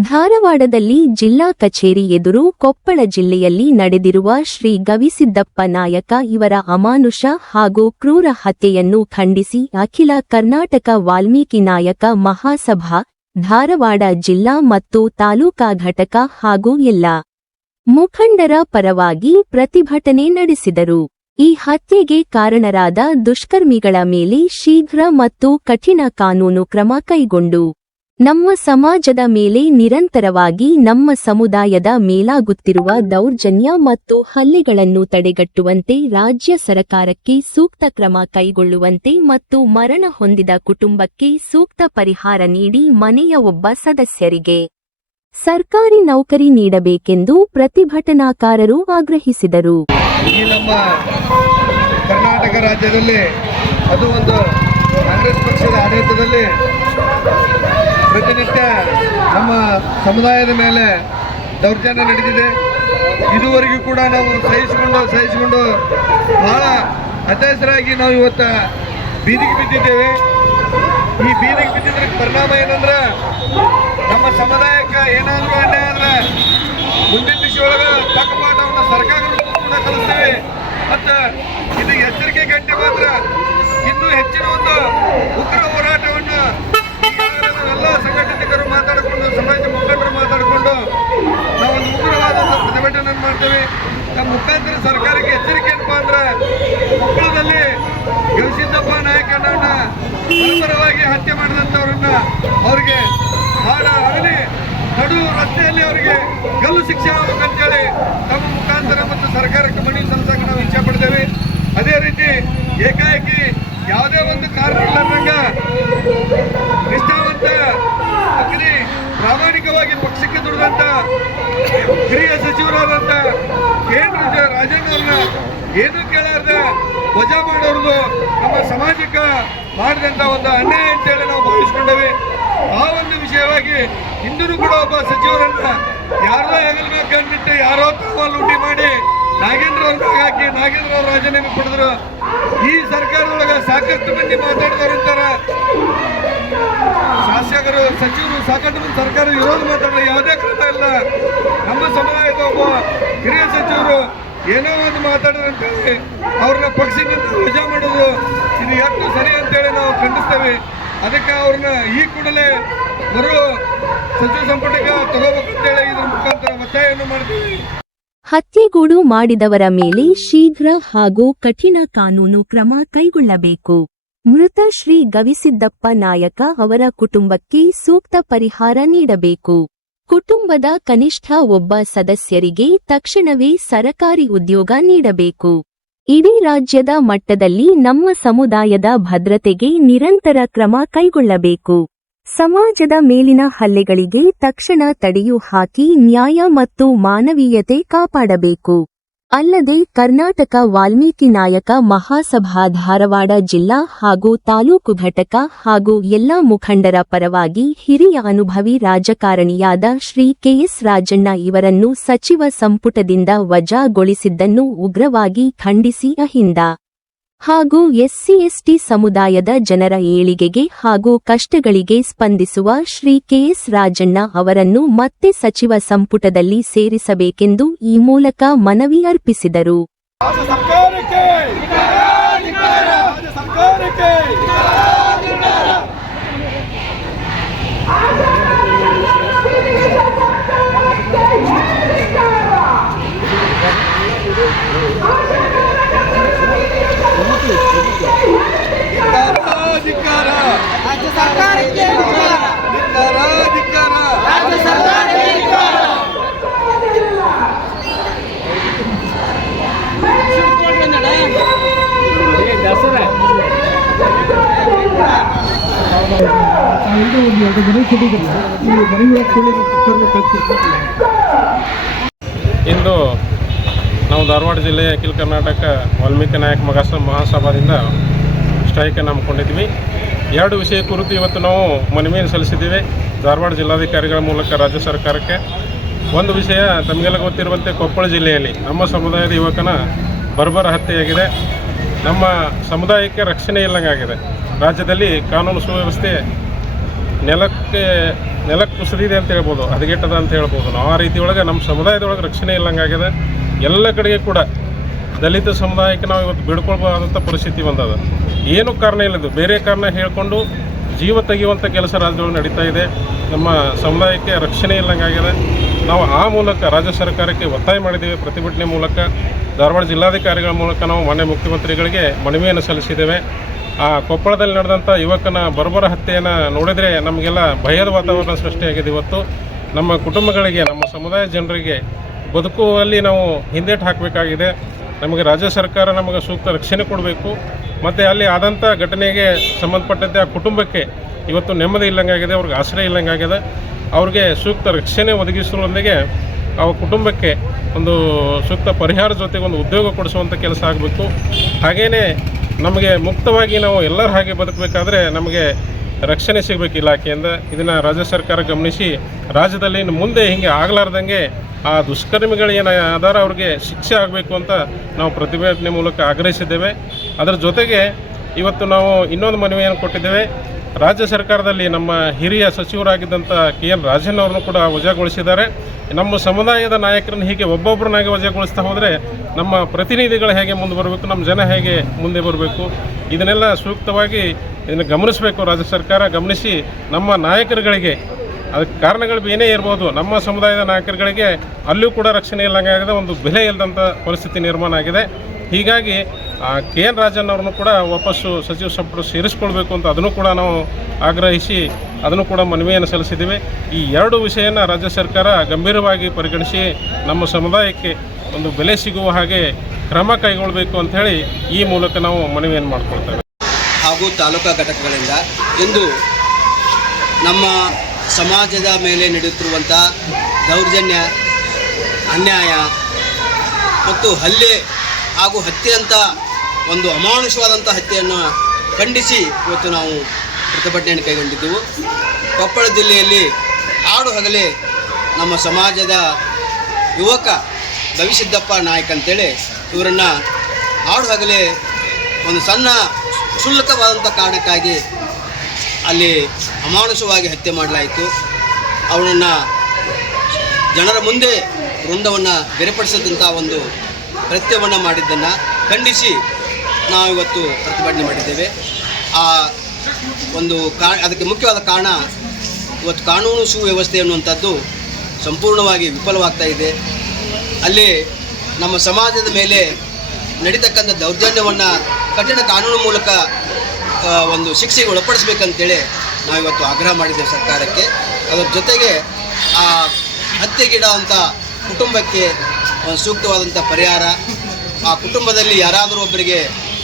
ಧಾರವಾಡದಲ್ಲಿ ಜಿಲ್ಲಾ ಕಚೇರಿ ಎದುರು ಕೊಪ್ಪಳ ಜಿಲ್ಲೆಯಲ್ಲಿ ನಡೆದಿರುವ ಶ್ರೀ ಗವಿಸಿದ್ದಪ್ಪ ನಾಯಕ ಇವರ ಅಮಾನುಷ ಹಾಗೂ ಕ್ರೂರ ಹತ್ಯೆಯನ್ನು ಖಂಡಿಸಿ ಅಖಿಲ ಕರ್ನಾಟಕ ವಾಲ್ಮೀಕಿ ನಾಯಕ ಮಹಾಸಭಾ, ಧಾರವಾಡ ಜಿಲ್ಲಾ ಮತ್ತು ತಾಲೂಕಾ ಘಟಕ ಹಾಗೂ ಎಲ್ಲ ಮುಖಂಡರ ಪರವಾಗಿ ಪ್ರತಿಭಟನೆ ನಡೆಸಿದರು. ಈ ಹತ್ಯೆಗೆ ಕಾರಣರಾದ ದುಷ್ಕರ್ಮಿಗಳ ಮೇಲೆ ಶೀಘ್ರ ಮತ್ತು ಕಠಿಣ ಕಾನೂನು ಕ್ರಮ ಕೈಗೊಂಡು ನಮ್ಮ ಸಮಾಜದ ಮೇಲೆ ನಿರಂತರವಾಗಿ ನಮ್ಮ ಸಮುದಾಯದ ಮೇಲಾಗುತ್ತಿರುವ ದೌರ್ಜನ್ಯ ಮತ್ತು ಹಲ್ಲೆಗಳನ್ನು ತಡೆಗಟ್ಟುವಂತೆ ರಾಜ್ಯ ಸರಕಾರಕ್ಕೆ ಸೂಕ್ತ ಕ್ರಮ ಕೈಗೊಳ್ಳುವಂತೆ ಮತ್ತು ಮರಣ ಹೊಂದಿದ ಕುಟುಂಬಕ್ಕೆ ಸೂಕ್ತ ಪರಿಹಾರ ನೀಡಿ ಮನೆಯ ಒಬ್ಬ ಸದಸ್ಯರಿಗೆ ಸರ್ಕಾರಿ ನೌಕರಿ ನೀಡಬೇಕೆಂದು ಪ್ರತಿಭಟನಾಕಾರರು ಆಗ್ರಹಿಸಿದರು. ಕರ್ನಾಟಕ ರಾಜ್ಯದಲ್ಲಿ ಅದು ಒಂದು ಕಾಂಗ್ರೆಸ್ ಪಕ್ಷದ ಆಡಳಿತದಲ್ಲಿ ಪ್ರತಿನಿತ್ಯ ನಮ್ಮ ಸಮುದಾಯದ ಮೇಲೆ ದೌರ್ಜನ್ಯ ನಡೆದಿದೆ. ಇದುವರೆಗೂ ಕೂಡ ನಾವು ಸಹಿಸಿಕೊಂಡು ಸಹಿಸಿಕೊಂಡು ಬಹಳ ಹತಾಶರಾಗಿ ನಾವು ಇವತ್ತು ಬೀದಿಗೆ ಬಿದ್ದಿದ್ದೇವೆ. ಈ ಬೀದಿಗೆ ಬಿದ್ದಿದ್ರ ಪರಿಣಾಮ ಏನಂದ್ರೆ ನಮ್ಮ ಸಮುದಾಯಕ್ಕೆ ಏನಾದರೂ ಅನ್ಯಾಯ ಅಂದ್ರೆ ಮುಂದಿನ ದಿಶೆಯೊಳಗೆ ತಕ್ಕ ಪಾಠವನ್ನು ಸರ್ಕಾರಗಳು ಕೂಡ ಕಲಿಸ್ತೇವೆ. ಮತ್ತು ಇದು ಎಚ್ಚರಿಕೆ ಗಂಟೆ ಮಾತ್ರ. ಇನ್ನೂ ಹೆಚ್ಚಿನ ಒಂದು ಉಗ್ರ ಹೋರಾಟವನ್ನು ಈಗಾಗಲೇ ನಾವೆಲ್ಲ ಸಂಘಟನೆಗಳು ಮಾತಾಡಿಕೊಂಡು ಸಮಾಜದ ಮುಖಂಡರು ಮಾತಾಡಿಕೊಂಡು ನಾವೊಂದು ಉಗ್ರವಾದ ಪ್ರತಿಭಟನೆ ಮಾಡ್ತೇವೆ ನಮ್ಮ ಮುಖಾಂತರ ಸರ್ಕಾರಕ್ಕೆ ಎಚ್ಚರಿಕೆ ಏನಪ್ಪಾ ಅಂದ್ರೆ ಕೊಪ್ಪಳದಲ್ಲಿ ಗವಿಸಿದ್ದಪ್ಪ ನಾಯಕನನ್ನ ಬರಬರವಾಗಿ ಹತ್ಯೆ ಮಾಡಿದಂಥವ್ರನ್ನ ಅವರಿಗೆ ಬಹಳ ಅಗಲಿ ನಡು ರಸ್ತೆಯಲ್ಲಿ ಅವರಿಗೆ ಗಲ್ಲು ಶಿಕ್ಷೆ ಆಗಬೇಕಂತೇಳಿ ತಮ್ಮ ಮುಖಾಂತರ ಮತ್ತು ಸರ್ಕಾರಕ್ಕೆ ಮನವಿ ಸಲ್ಲಿಸಕ್ಕೆ ನಾವು ಇಚ್ಛೆ ಪಡ್ತೇವೆ. ಅದೇ ರೀತಿ ಏಕಾಏಕಿ ಯಾವುದೇ ಒಂದು ಕಾರಣ ಇಲ್ಲದಂಗ ನಿಷ್ಠಾವಂತ ಅಗ್ನಿ ಪ್ರಾಮಾಣಿಕವಾಗಿ ಪಕ್ಷಕ್ಕೆ ದುಡಿದಂತ ಹಿರಿಯ ಸಚಿವರಾದಂತ ಕೇಂದ್ರ ರಾಜಣ್ಣ ಏನು ಕೇಳಾರ್ದ ವಜಾ ಮಾಡೋರ್ದು ನಮ್ಮ ಸಮಾಜಕ್ಕೆ ಮಾಡಿದಂತ ಒಂದು ಅನ್ಯಾಯ ಅಂತೇಳಿ ನಾವು ಭಾವಿಸ್ಕೊಂಡೇವೆ ಆ ಒಂದು ವಿಷಯವಾಗಿ ಇಂದೂ ಕೂಡ ಒಬ್ಬ ಸಚಿವರನ್ನ ಯಾರೋ ಹೆಗಲ್ಬೇಕು ಕಂಡಿಟ್ಟು ಯಾರೋ ತಾವ ಲೂಟಿ ಮಾಡಿ ನಾಗೇಂದ್ರ ಅವ್ರಿಗೆ ಹಾಕಿ ನಾಗೇಂದ್ರ ಅವರು ರಾಜೀನಾಮೆ ಪಡೆದ್ರು. ಈ ಸರ್ಕಾರದೊಳಗ ಸಾಕಷ್ಟು ಮಂದಿ ಅಂತಾರ. ಶಾಸಕರು, ಸಚಿವರು, ಸಾಕಷ್ಟು ಮಂದಿ ಸರ್ಕಾರ ವಿರೋಧ ಮಾತಾಡಲ್ಲ ಯಾವುದೇ ಕ್ರಮ ಇಲ್ಲ. ನಮ್ಮ ಸಮುದಾಯದ ಒಬ್ಬ ಹಿರಿಯ ಸಚಿವರು ಏನೋ ಒಂದು ಮಾತಾಡಿದ್ರೆ ಅಂತೇಳಿ ಅವ್ರನ್ನ ಪಕ್ಷದಿಂದ ವಜಾ ಮಾಡೋದು ಇದು ಎಷ್ಟು ಸರಿ ಅಂತೇಳಿ ನಾವು ಖಂಡಿಸ್ತೇವೆ. ಅದಕ್ಕೆ ಅವ್ರನ್ನ ಈ ಕೂಡಲೇ ಹತ್ಯೆಗೂಡು ಮಾಡಿದವರ ಮೇಲೆ ಶೀಘ್ರ ಹಾಗೂ ಕಠಿಣ ಕಾನೂನು ಕ್ರಮ ಕೈಗೊಳ್ಳಬೇಕು. ಮೃತ ಶ್ರೀ ಗವಿಸಿದ್ದಪ್ಪ ನಾಯಕ ಅವರ ಕುಟುಂಬಕ್ಕೆ ಸೂಕ್ತ ಪರಿಹಾರ ನೀಡಬೇಕು. ಕುಟುಂಬದ ಕನಿಷ್ಠ ಒಬ್ಬ ಸದಸ್ಯರಿಗೆ ತಕ್ಷಣವೇ ಸರಕಾರಿ ಉದ್ಯೋಗ ನೀಡಬೇಕು. ಇಡೀ ರಾಜ್ಯದ ಮಟ್ಟದಲ್ಲಿ ನಮ್ಮ ಸಮುದಾಯದ ಭದ್ರತೆಗೆ ನಿರಂತರ ಕ್ರಮ ಕೈಗೊಳ್ಳಬೇಕು. ಸಮಾಜದ ಮೇಲಿನ ಹಲ್ಲೆಗಳಿಗೆ ತಕ್ಷಣ ತಡೆಯು ಹಾಕಿ ನ್ಯಾಯ ಮತ್ತು ಮಾನವೀಯತೆ ಕಾಪಾಡಬೇಕು. ಅಲ್ಲದೆ ಕರ್ನಾಟಕ ವಾಲ್ಮೀಕಿ ನಾಯಕ ಮಹಾಸಭಾ ಧಾರವಾಡ ಜಿಲ್ಲಾ ಹಾಗೂ ತಾಲೂಕು ಘಟಕ ಹಾಗೂ ಎಲ್ಲಾ ಮುಖಂಡರ ಪರವಾಗಿ ಹಿರಿಯ ಅನುಭವಿ ರಾಜಕಾರಣಿಯಾದ ಶ್ರೀ ಕೆಎಸ್ ರಾಜಣ್ಣ ಇವರನ್ನು ಸಚಿವ ಸಂಪುಟದಿಂದ ವಜಾಗೊಳಿಸಿದ್ದನ್ನು ಉಗ್ರವಾಗಿ ಖಂಡಿಸಿ ಅಹಿಂದ. ಹಾಗೂ ಎಸ್ಸಿ ಎಸ್ಟಿ ಸಮುದಾಯದ ಜನರ ಏಳಿಗೆಗೆ ಹಾಗೂ ಕಷ್ಟಗಳಿಗೆ ಸ್ಪಂದಿಸುವ ಶ್ರೀ ಕೆಎಸ್ ರಾಜಣ್ಣ ಅವರನ್ನು ಮತ್ತೆ ಸಚಿವ ಸಂಪುಟದಲ್ಲಿ ಸೇರಿಸಬೇಕೆಂದು ಈ ಮೂಲಕ ಮನವಿ ಅರ್ಪಿಸಿದರು ರಾಜ್ಯ ಸರ್ಕಾರಕ್ಕೆ ರಾಜ್ಯ ಸರ್ಕಾರಕ್ಕೆ ಧಿಕ್ಕಾರ, ರಾಜ್ಯ ಸರ್ಕಾರಕ್ಕೆ. ರಾಜ್ಯ ಇಂದು ನಾವು ಧಾರವಾಡ ಜಿಲ್ಲೆಯ ಅಖಿಲ ಕರ್ನಾಟಕ ವಾಲ್ಮೀಕಿ ನಾಯಕ ಮಹಾಸ ಮಹಾಸಭಾದಿಂದ ಸ್ಟ್ರೈಕನ್ನು ಹಮ್ಮಿಕೊಂಡಿದ್ವಿ ಎರಡು ವಿಷಯ ಕುರಿತು ಇವತ್ತು ನಾವು ಮನವಿಯನ್ನು ಸಲ್ಲಿಸಿದ್ದೀವಿ. ಧಾರವಾಡ ಜಿಲ್ಲಾಧಿಕಾರಿಗಳ ಮೂಲಕ ರಾಜ್ಯ ಸರ್ಕಾರಕ್ಕೆ. ಒಂದು ವಿಷಯ ತಮಗೆಲ್ಲ ಗೊತ್ತಿರುವಂತೆ ಕೊಪ್ಪಳ ಜಿಲ್ಲೆಯಲ್ಲಿ ನಮ್ಮ ಸಮುದಾಯದ ಯುವಕನ ಬರ್ಬರ ಹತ್ಯೆಯಾಗಿದೆ. ನಮ್ಮ ಸಮುದಾಯಕ್ಕೆ ರಕ್ಷಣೆ ಇಲ್ಲಂಗಾಗಿದೆ. ರಾಜ್ಯದಲ್ಲಿ ಕಾನೂನು ಸುವ್ಯವಸ್ಥೆ ನೆಲಕ್ಕೆ ನೆಲಕ್ಕೆ ಕುಸಿದಿದೆ ಅಂತ ಹೇಳ್ಬೋದು, ಹದಗೆಟ್ಟದ ಅಂತ ಹೇಳ್ಬೋದು. ನಾವು ಆ ರೀತಿ ಒಳಗೆ ನಮ್ಮ ಸಮುದಾಯದೊಳಗೆ ರಕ್ಷಣೆ ಇಲ್ಲಂಗಾಗಿದೆ. ಎಲ್ಲ ಕಡೆಗೆ ಕೂಡ ದಲಿತ ಸಮುದಾಯಕ್ಕೆ ನಾವು ಇವತ್ತು ಬಿಡ್ಕೊಳ್ಬೋದಂಥ ಪರಿಸ್ಥಿತಿ ಬಂದದ. ಏನು ಕಾರಣ ಇಲ್ಲದು ಬೇರೆ ಕಾರಣ ಹೇಳಿಕೊಂಡು ಜೀವ ತೆಗೆಯುವಂಥ ಕೆಲಸ ರಾಜ್ಯದೊಳಗೆ ನಡೀತಾ ಇದೆ. ನಮ್ಮ ಸಮುದಾಯಕ್ಕೆ ರಕ್ಷಣೆ ಇಲ್ಲಂಗಾಗಿದೆ ನಾವು ಆ ಮೂಲಕ ರಾಜ್ಯ ಸರ್ಕಾರಕ್ಕೆ ಒತ್ತಾಯ ಮಾಡಿದ್ದೇವೆ ಪ್ರತಿಭಟನೆ ಮೂಲಕ. ಧಾರವಾಡ ಜಿಲ್ಲಾಧಿಕಾರಿಗಳ ಮೂಲಕ ನಾವು ಮಾನ್ಯ ಮುಖ್ಯಮಂತ್ರಿಗಳಿಗೆ ಮನವಿಯನ್ನು ಸಲ್ಲಿಸಿದ್ದೇವೆ. ಆ ಕೊಪ್ಪಳದಲ್ಲಿ ನಡೆದಂಥ ಯುವಕನ ಬರ್ಬರ ಹತ್ಯೆಯನ್ನು ನೋಡಿದರೆ ನಮಗೆಲ್ಲ ಭಯದ ವಾತಾವರಣ ಸೃಷ್ಟಿಯಾಗಿದೆ ಇವತ್ತು. ನಮ್ಮ ಕುಟುಂಬಗಳಿಗೆ, ನಮ್ಮ ಸಮುದಾಯ ಜನರಿಗೆ ಬದುಕುವಲ್ಲಿ ನಾವು ಹಿಂದೇಟು ಹಾಕಬೇಕಾಗಿದೆ. ನಮಗೆ ರಾಜ್ಯ ಸರ್ಕಾರ ನಮಗೆ ಸೂಕ್ತ ರಕ್ಷಣೆ ಕೊಡಬೇಕು. ಮತ್ತು ಅಲ್ಲಿ ಆದಂಥ ಘಟನೆಗೆ ಸಂಬಂಧಪಟ್ಟಂತೆ ಆ ಕುಟುಂಬಕ್ಕೆ ಇವತ್ತು ನೆಮ್ಮದಿ ಇಲ್ಲಂಗಾಗಿದೆ, ಅವ್ರಿಗೆ ಆಶ್ರಯ ಇಲ್ಲಂಗಾಗಿದೆ. ಅವ್ರಿಗೆ ಸೂಕ್ತ ರಕ್ಷಣೆ ಒದಗಿಸುವೊಂದಿಗೆ ಆ ಕುಟುಂಬಕ್ಕೆ ಒಂದು ಸೂಕ್ತ ಪರಿಹಾರ ಜೊತೆಗೆ ಒಂದು ಉದ್ಯೋಗ ಕೊಡಿಸುವಂಥ ಕೆಲಸ ಆಗಬೇಕು. ಹಾಗೆಯೇ ನಮಗೆ ಮುಕ್ತವಾಗಿ ನಾವು ಎಲ್ಲರ ಹಾಗೆ ಬದುಕಬೇಕಾದ್ರೆ ನಮಗೆ ರಕ್ಷಣೆ ಸಿಗಬೇಕು ಇಲಾಖೆಯಿಂದ ಇದನ್ನು ರಾಜ್ಯ ಸರ್ಕಾರ ಗಮನಿಸಿ, ರಾಜ್ಯದಲ್ಲಿ ಇನ್ನು ಮುಂದೆ ಹಿಂಗೆ ಆಗಲಾರ್ದಂಗೆ ಆ ದುಷ್ಕರ್ಮಿಗಳು ಏನು ಆಧಾರ ಅವ್ರಿಗೆ ಶಿಕ್ಷೆ ಆಗಬೇಕು ಅಂತ ನಾವು ಪ್ರತಿಭಟನೆ ಮೂಲಕ ಆಗ್ರಹಿಸಿದ್ದೇವೆ. ಅದರ ಜೊತೆಗೆ ಇವತ್ತು ನಾವು ಇನ್ನೊಂದು ಮನವಿಯನ್ನು ಕೊಟ್ಟಿದ್ದೇವೆ. ರಾಜ್ಯ ಸರ್ಕಾರದಲ್ಲಿ ನಮ್ಮ ಹಿರಿಯ ಸಚಿವರಾಗಿದ್ದಂಥ ಕೆ ಎನ್ ರಾಜನ್ ಅವರನ್ನು ಕೂಡ ವಜಾಗೊಳಿಸಿದ್ದಾರೆ. ನಮ್ಮ ಸಮುದಾಯದ ನಾಯಕರನ್ನು ಹೀಗೆ ಒಬ್ಬೊಬ್ಬರನ್ನಾಗಿ ವಜಾಗೊಳಿಸ್ತಾ ಹೋದರೆ ನಮ್ಮ ಪ್ರತಿನಿಧಿಗಳು ಹೇಗೆ ಮುಂದೆ ಬರಬೇಕು, ನಮ್ಮ ಜನ ಹೇಗೆ ಮುಂದೆ ಬರಬೇಕು, ಇದನ್ನೆಲ್ಲ ಸೂಕ್ತವಾಗಿ ಇದನ್ನು ಗಮನಿಸಬೇಕು ರಾಜ್ಯ ಸರ್ಕಾರ. ಗಮನಿಸಿ ನಮ್ಮ ನಾಯಕರುಗಳಿಗೆ ಅದಕ್ಕೆ ಕಾರಣಗಳು ಏನೇ ಇರ್ಬೋದು, ನಮ್ಮ ಸಮುದಾಯದ ನಾಯಕರುಗಳಿಗೆ ಅಲ್ಲೂ ಕೂಡ ರಕ್ಷಣೆ ಇಲ್ಲಂಗಾಗಿದೆ ಒಂದು ಬೆಲೆ ಇಲ್ಲದಂಥ ಪರಿಸ್ಥಿತಿ ನಿರ್ಮಾಣ ಆಗಿದೆ. ಹೀಗಾಗಿ ಕೆ ಎನ್ ರಾಜನ್ ಅವ್ರನ್ನು ಕೂಡ ವಾಪಸ್ಸು ಸಚಿವ ಸಂಪುಟ ಸೇರಿಸ್ಕೊಳ್ಬೇಕು ಅಂತ ಅದನ್ನು ಕೂಡ ನಾವು ಆಗ್ರಹಿಸಿ ಅದನ್ನು ಕೂಡ ಮನವಿಯನ್ನು ಸಲ್ಲಿಸಿದ್ದೀವಿ. ಈ ಎರಡು ವಿಷಯನ ರಾಜ್ಯ ಸರ್ಕಾರ ಗಂಭೀರವಾಗಿ ಪರಿಗಣಿಸಿ ನಮ್ಮ ಸಮುದಾಯಕ್ಕೆ ಒಂದು ಬೆಲೆ ಸಿಗುವ ಹಾಗೆ ಕ್ರಮ ಕೈಗೊಳ್ಳಬೇಕು ಅಂಥೇಳಿ ಈ ಮೂಲಕ ನಾವು ಮನವಿಯನ್ನು ಮಾಡ್ಕೊಳ್ತೇವೆ. ಹಾಗೂ ತಾಲೂಕಾ ಘಟಕಗಳಿಂದ ಇಂದು ನಮ್ಮ ಸಮಾಜದ ಮೇಲೆ ನಡೆಯುತ್ತಿರುವಂಥ ದೌರ್ಜನ್ಯ, ಅನ್ಯಾಯ ಮತ್ತು ಹಲ್ಲೆ ಹಾಗೂ ಹತ್ಯೆಯಂಥ ಒಂದು ಅಮಾನುಷವಾದಂಥ ಹತ್ಯೆಯನ್ನು ಖಂಡಿಸಿ ಇವತ್ತು ನಾವು ಪ್ರತಿಭಟನೆಯನ್ನು ಕೈಗೊಂಡಿದ್ದೆವು. ಕೊಪ್ಪಳ ಜಿಲ್ಲೆಯಲ್ಲಿ ಆಡು ಹಗಲೇ ನಮ್ಮ ಸಮಾಜದ ಯುವಕ ಗವಿಸಿದ್ದಪ್ಪ ನಾಯಕ್ ಅಂತೇಳಿ ಇವರನ್ನು ಆಡು ಹಗಲೇ ಒಂದು ಸಣ್ಣ ಕ್ಷುಲ್ಲಕವಾದಂಥ ಕಾರಣಕ್ಕಾಗಿ ಅಲ್ಲಿ ಅಮಾನುಷವಾಗಿ ಹತ್ಯೆ ಮಾಡಲಾಯಿತು. ಅವನನ್ನು ಜನರ ಮುಂದೆ ವೃಂದವನ್ನು ಬೇರ್ಪಡಿಸಿದಂಥ ಒಂದು ಕೃತ್ಯವನ್ನು ಮಾಡಿದ್ದನ್ನು ಖಂಡಿಸಿ ನಾವು ಇವತ್ತು ಪ್ರತಿಭಟನೆ ಮಾಡಿದ್ದೇವೆ. ಆ ಒಂದು ಕಾ, ಅದಕ್ಕೆ ಮುಖ್ಯವಾದ ಕಾರಣ ಇವತ್ತು ಕಾನೂನು ಸುವ್ಯವಸ್ಥೆ ಅನ್ನುವಂಥದ್ದು ಸಂಪೂರ್ಣವಾಗಿ ವಿಫಲವಾಗ್ತಾ ಇದೆ. ಅಲ್ಲಿ ನಮ್ಮ ಸಮಾಜದ ಮೇಲೆ ನಡೀತಕ್ಕಂಥ ದೌರ್ಜನ್ಯವನ್ನು ಕಠಿಣ ಕಾನೂನು ಮೂಲಕ ಒಂದು ಶಿಕ್ಷೆಗೆ ಒಳಪಡಿಸ್ಬೇಕಂತೇಳಿ ನಾವಿವತ್ತು ಆಗ್ರಹ ಮಾಡಿದ್ದೇವೆ ಸರ್ಕಾರಕ್ಕೆ. ಅದರ ಜೊತೆಗೆ ಆ ಹತ್ಯೆಗೀಡಾದಂಥ ಕುಟುಂಬಕ್ಕೆ ಒಂದು ಸೂಕ್ತವಾದಂಥ ಪರಿಹಾರ. ಆ ಕುಟುಂಬದಲ್ಲಿ ಯಾರಾದರೂ ಒಬ್ಬರಿಗೆ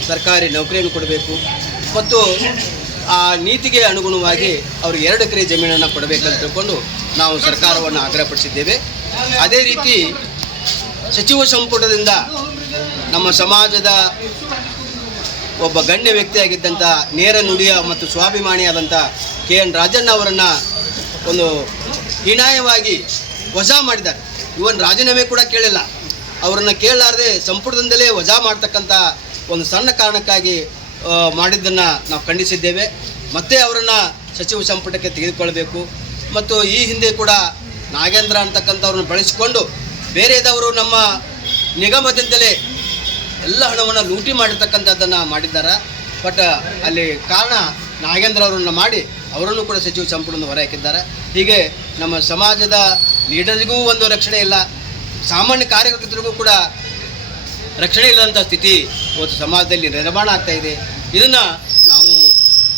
ಸರ್ಕಾರಿ ನೌಕರಿಯನ್ನು ಕೊಡಬೇಕು. ಮತ್ತು ಆ ನೀತಿಗೆ ಅನುಗುಣವಾಗಿ ಅವ್ರಿಗೆ ಎರಡು ಎಕರೆ ಜಮೀನನ್ನು ಕೊಡಬೇಕಂತ ತಿಳ್ಕೊಂಡು ನಾವು ಸರ್ಕಾರವನ್ನು ಆಗ್ರಹಪಡಿಸಿದ್ದೇವೆ. ಅದೇ ರೀತಿ ಸಚಿವ ಸಂಪುಟದಿಂದ ನಮ್ಮ ಸಮಾಜದ ಒಬ್ಬ ಗಣ್ಯ ವ್ಯಕ್ತಿಯಾಗಿದ್ದಂಥ ನೇರ ನುಡಿಯ ಮತ್ತು ಸ್ವಾಭಿಮಾನಿಯಾದಂಥ ಕೆ ಎನ್ ರಾಜಣ್ಣ ಅವರನ್ನು ಒಂದು ಹೀನಾಯವಾಗಿ ವಜಾ ಮಾಡಿದ್ದಾರೆ. ಇವನ್ ರಾಜೀನಾಮೆ ಕೂಡ ಕೇಳಿಲ್ಲ. ಅವರನ್ನು ಕೇಳಲಾರದೆ ಸಂಪುಟದಿಂದಲೇ ವಜಾ ಮಾಡ್ತಕ್ಕಂಥ ಒಂದು ಸಣ್ಣ ಕಾರಣಕ್ಕಾಗಿ ಮಾಡಿದ್ದನ್ನು ನಾವು ಖಂಡಿಸಿದ್ದೇವೆ. ಮತ್ತೆ ಅವರನ್ನು ಸಚಿವ ಸಂಪುಟಕ್ಕೆ ತೆಗೆದುಕೊಳ್ಬೇಕು ಮತ್ತು ಈ ಹಿಂದೆ ಕೂಡ ನಾಗೇಂದ್ರ ಅಂತಕ್ಕಂಥವ್ರನ್ನ ಬಳಸಿಕೊಂಡು ಬೇರೆದವರು ನಮ್ಮ ನಿಗಮದಿಂದಲೇ ಎಲ್ಲ ಹಣವನ್ನು ಲೂಟಿ ಮಾಡಿರ್ತಕ್ಕಂಥದ್ದನ್ನು ಮಾಡಿದ್ದಾರೆ. ಬಟ್ ಅಲ್ಲಿ ಕಾರಣ ನಾಗೇಂದ್ರ ಅವರನ್ನು ಮಾಡಿ ಅವರನ್ನು ಕೂಡ ಸಚಿವ ಸಂಪುಟದಿಂದ ಹೊರಹಾಕಿದ್ದಾರೆ ಹೀಗೆ ನಮ್ಮ ಸಮಾಜದ ಲೀಡರ್ಗೂ ಒಂದು ರಕ್ಷಣೆ ಇಲ್ಲ. ಸಾಮಾನ್ಯ ಕಾರ್ಯಕರ್ತರಿಗೂ ಕೂಡ ರಕ್ಷಣೆ ಇಲ್ಲದಂಥ ಸ್ಥಿತಿ ಇವತ್ತು ಸಮಾಜದಲ್ಲಿ ನಿರ್ಮಾಣ ಆಗ್ತಾ ಇದೆ. ಇದನ್ನು ನಾವು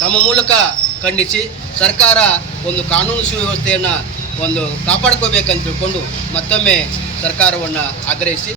ತಮ್ಮ ಮೂಲಕ ಖಂಡಿಸಿ ಸರ್ಕಾರ ಒಂದು ಕಾನೂನು ಸುವ್ಯವಸ್ಥೆಯನ್ನು ಒಂದು ಕಾಪಾಡ್ಕೋಬೇಕಂತ ತಿಳ್ಕೊಂಡು ಮತ್ತೊಮ್ಮೆ ಸರ್ಕಾರವನ್ನು ಆಗ್ರಹಿಸಿ.